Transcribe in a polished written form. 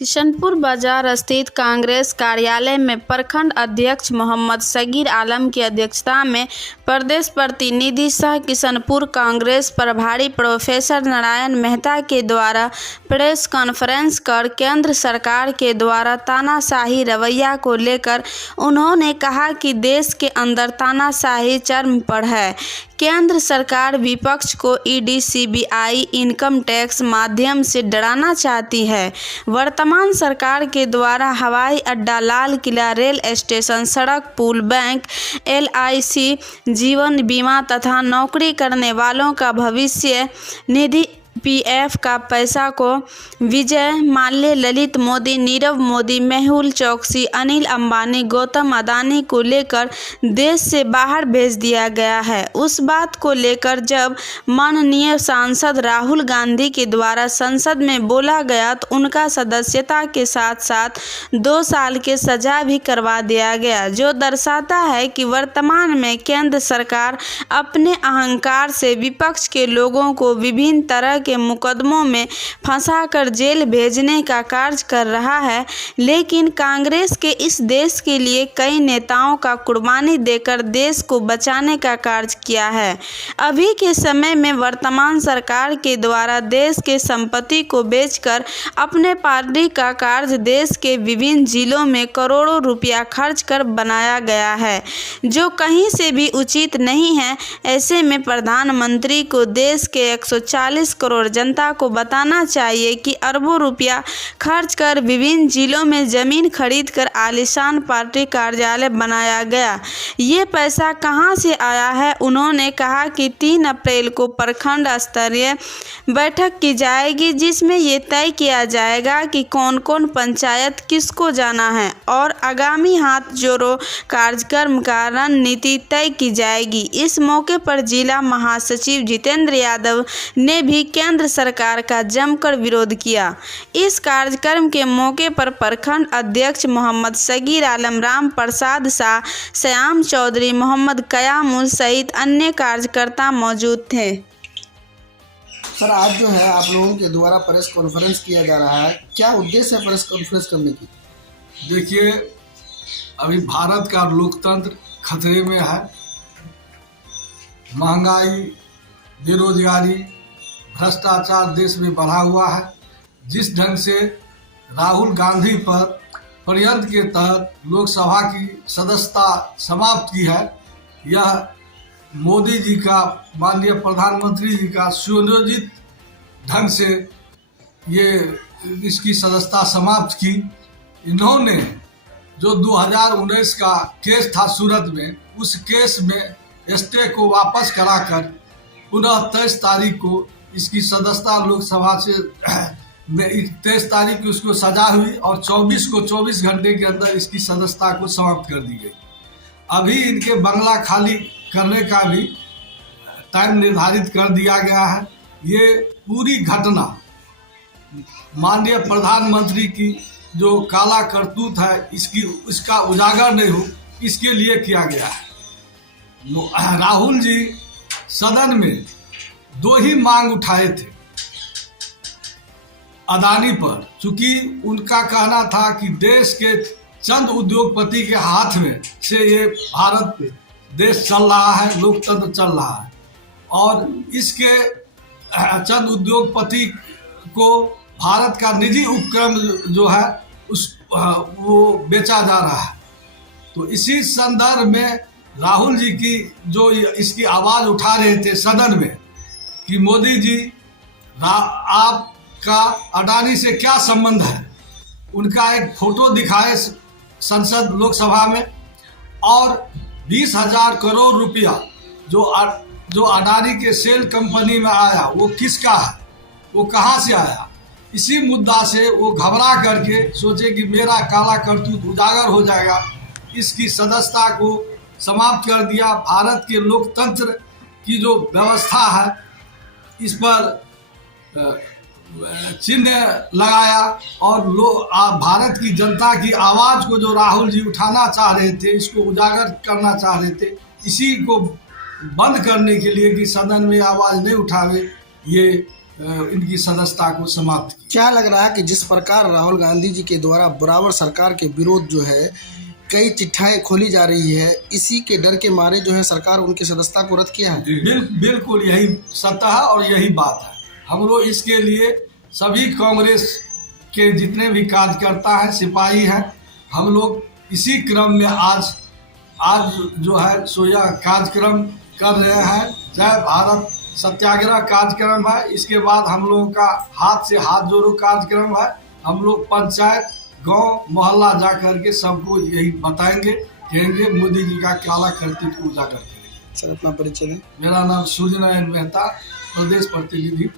किशनपुर बाजार स्थित कांग्रेस कार्यालय में प्रखंड अध्यक्ष मोहम्मद सगीर आलम की अध्यक्षता में प्रदेश प्रतिनिधि सह किशनपुर कांग्रेस प्रभारी प्रोफेसर नारायण मेहता के द्वारा प्रेस कॉन्फ्रेंस कर केंद्र सरकार के द्वारा तानाशाही रवैया को लेकर उन्होंने कहा कि देश के अंदर तानाशाही चरम पर है। केंद्र सरकार विपक्ष को ईडी, सीबीआई, इनकम टैक्स माध्यम से डराना चाहती है। वर्तमान सरकार के द्वारा हवाई अड्डा, लाल किला, रेल स्टेशन, सड़क, पुल, बैंक, एलआईसी, जीवन बीमा तथा नौकरी करने वालों का भविष्य निधि पीएफ का पैसा को विजय माल्या, ललित मोदी, नीरव मोदी, मेहुल चोकसी, अनिल अंबानी, गौतम अदानी को लेकर देश से बाहर भेज दिया गया है। उस बात को लेकर जब माननीय सांसद राहुल गांधी के द्वारा संसद में बोला गया तो उनका सदस्यता के साथ साथ 2 साल के सजा भी करवा दिया गया, जो दर्शाता है कि वर्तमान में केंद्र सरकार अपने अहंकार से विपक्ष के लोगों को विभिन्न तरह के मुकदमों में फंसाकर जेल भेजने का कार्य कर रहा है। लेकिन कांग्रेस के इस देश के लिए कई नेताओं का कुर्बानी देकर देश को बचाने का कार्य किया है। अभी के समय में वर्तमान सरकार के द्वारा देश के संपत्ति को बेचकर अपने पार्टी का कार्य देश के विभिन्न जिलों में करोड़ों रुपया खर्च कर बनाया गया है, जो कहीं से भी उचित नहीं है। ऐसे में प्रधानमंत्री को देश के 140 करोड़ जनता को बताना चाहिए कि अरबों रुपया खर्च कर विभिन्न जिलों में जमीन खरीदकर आलीशान पार्टी कार्यालय बनाया गया। ये पैसा कहां से आया है? उन्होंने कहा कि 3 अप्रैल को प्रखंड स्तरीय बैठक की जाएगी, जिसमें ये तय किया जाएगा कि कौन कौन पंचायत किसको जाना है और आगामी हाथ जोड़ो कार्यक्रम का रणनीति तय की जाएगी। इस मौके पर जिला महासचिव जितेंद्र यादव ने भी केंद्र सरकार का जमकर विरोध किया। इस कार्यक्रम के मौके पर प्रखंड अध्यक्ष मोहम्मद सगीर आलम, राम प्रसाद शाह, श्याम चौधरी, मोहम्मद कयामुल सहित अन्य कार्यकर्ता मौजूद थे। सर, आज जो है आप लोगों के द्वारा प्रेस कॉन्फ्रेंस किया जा रहा है, क्या उद्देश्य है प्रेस कॉन्फ्रेंस करने की? देखिए, अभी भारत का लोकतंत्र खतरे में है। महंगाई, बेरोजगारी, भ्रष्टाचार देश में बढ़ा हुआ है। जिस ढंग से राहुल गांधी पर षड्यंत्र के तहत लोकसभा की सदस्यता समाप्त की है, यह मोदी जी का, माननीय प्रधानमंत्री जी का सुनियोजित ढंग से ये इसकी सदस्यता समाप्त की। इन्होंने जो 2019 का केस था सूरत में, उस केस में स्टे को वापस कराकर पुनः 23 तारीख को इसकी सदस्यता लोकसभा से 23 तारीख को उसको सजा हुई और 24 घंटे के अंदर इसकी सदस्यता को समाप्त कर दी गई। अभी इनके बंगला खाली करने का भी टाइम निर्धारित कर दिया गया है। ये पूरी घटना माननीय प्रधानमंत्री की जो काला करतूत है, इसका उजागर नहीं हो, इसके लिए किया गया है। राहुल जी सदन में 2 ही मांग उठाए थे अदानी पर, चूंकि उनका कहना था कि देश के चंद उद्योगपति के हाथ में से ये भारत देश चल रहा है, लोकतंत्र चल रहा है, और इसके चंद उद्योगपति को भारत का निजी उपक्रम जो है वो बेचा जा रहा है। तो इसी संदर्भ में राहुल जी की जो इसकी आवाज़ उठा रहे थे सदन में कि मोदी जी, आपका अडानी से क्या संबंध है, उनका एक फोटो दिखाए संसद लोकसभा में, और 20,000 करोड़ रुपया जो अडानी के सेल कंपनी में आया वो किसका है, वो कहाँ से आया। इसी मुद्दा से वो घबरा करके सोचे कि मेरा काला करतूत उजागर हो जाएगा, इसकी सदस्यता को समाप्त कर दिया। भारत के लोकतंत्र की जो व्यवस्था है इस पर चिन्ह लगाया और भारत की जनता की आवाज़ को जो राहुल जी उठाना चाह रहे थे, इसको उजागर करना चाह रहे थे, इसी को बंद करने के लिए कि सदन में आवाज़ नहीं उठावे, ये इनकी सदस्यता को समाप्त की। क्या लग रहा है कि जिस प्रकार राहुल गांधी जी के द्वारा बराबर सरकार के विरोध जो है कई चिट्ठाएं खोली जा रही है, इसी के डर के मारे जो है सरकार उनकी सदस्यता को रद्द किया है? बिल्कुल यही सत्य है और यही बात है। हम लोग इसके लिए सभी कांग्रेस के जितने भी कार्यकर्ता हैं, सिपाही हैं, हम लोग इसी क्रम में आज जो है सो यह कार्यक्रम कर रहे हैं। जय भारत सत्याग्रह कार्यक्रम है। इसके बाद हम लोगों का हाथ से हाथ जोड़ो कार्यक्रम है। हम लोग पंचायत, गांव, मोहल्ला जा करके सबको यही बताएंगे, कहेंगे मोदी जी का काला कर्तव्य उजागर करेंगे। सर अपना परिचय दें। मेरा नाम सूर्य नारायण मेहता, प्रदेश प्रतिनिधि।